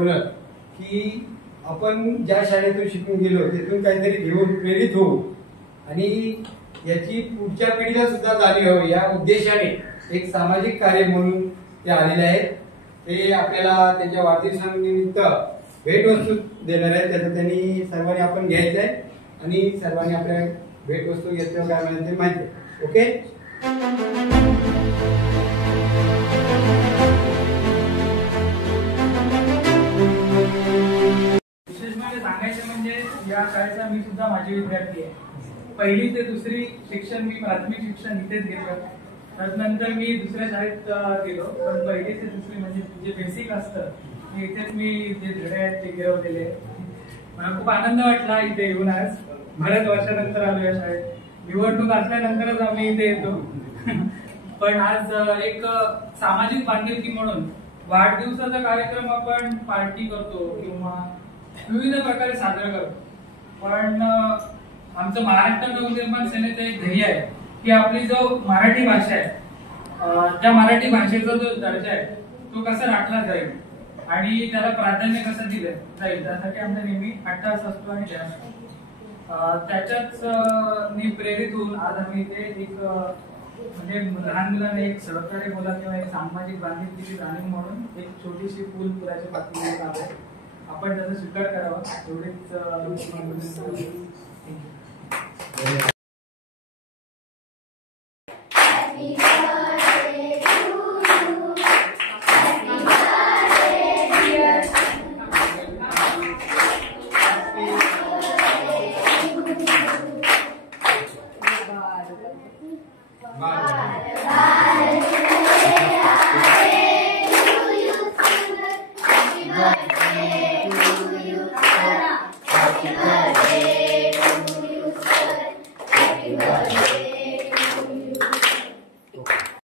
याच्यावरून की आपण ज्या शाळेतून शिकून गेलो तिथून काहीतरी घेऊन प्रेरित होऊ आणि याची पुढच्या पिढीला सुद्धा जाणीव व्हावी या उद्देशाने एक सामाजिक कार्य म्हणून ते आलेले आहेत। ते आपल्याला त्यांच्या वाढदिवसानिमित्त भेटवस्तू देणार आहेत। त्याचं त्यांनी सर्वांनी आपण घ्यायचं आहे आणि सर्वांनी आपल्या भेटवस्तू घेतल्यावर काय मिळेल ते माहिती आहे। ओके, विशेष म्हणजे सांगायचं म्हणजे या शाळेचा मी सुद्धा माझी विद्यार्थी आहे। पहिली ते दुसरी शिक्षण मी प्राथमिक शिक्षण इथेच घेतलं, त्यानंतर मी दुसऱ्या शाळेत गेलो, पण पहिली ते दुसरी म्हणजे जे बेसिक असतं इथेच मी जे धडे आहेत ते गिरवलेले। मला खूप आनंद वाटला इथे येऊन। आज बऱ्याच वर्षानंतर आलो या शाळेत, निवडणूक असल्यानंतरच आम्ही इथे येतो पण आज एक सामाजिक बांधिलकी म्हणून वाढदिवसाचा कार्यक्रम आपण पार्टी करतो किंवा विविध प्रकारे साजरा करतो, पण आमचं महाराष्ट्र नवनिर्माण सेनेचं एक ध्येय आहे की आपली जो मराठी भाषा आहे त्या मराठी भाषेचा जो दर्जा आहे तो कसा राखला जाईल आणि त्याला प्राधान्य कसं दिलं जाईल त्यासाठी आमचा नेहमी अट्टाहास असतो आणि त्याच्याच प्रेरित होऊन आज आम्ही इथे एक म्हणजे लहान मुलांना एक सहकार्य बोला किंवा एक सामाजिक बांधिलकीची जाणीव म्हणून एक छोटीशी फुलाच्या पातळीवर आहे, आपण त्याचा स्वीकार करावा एवढेच। Happy birthday to you.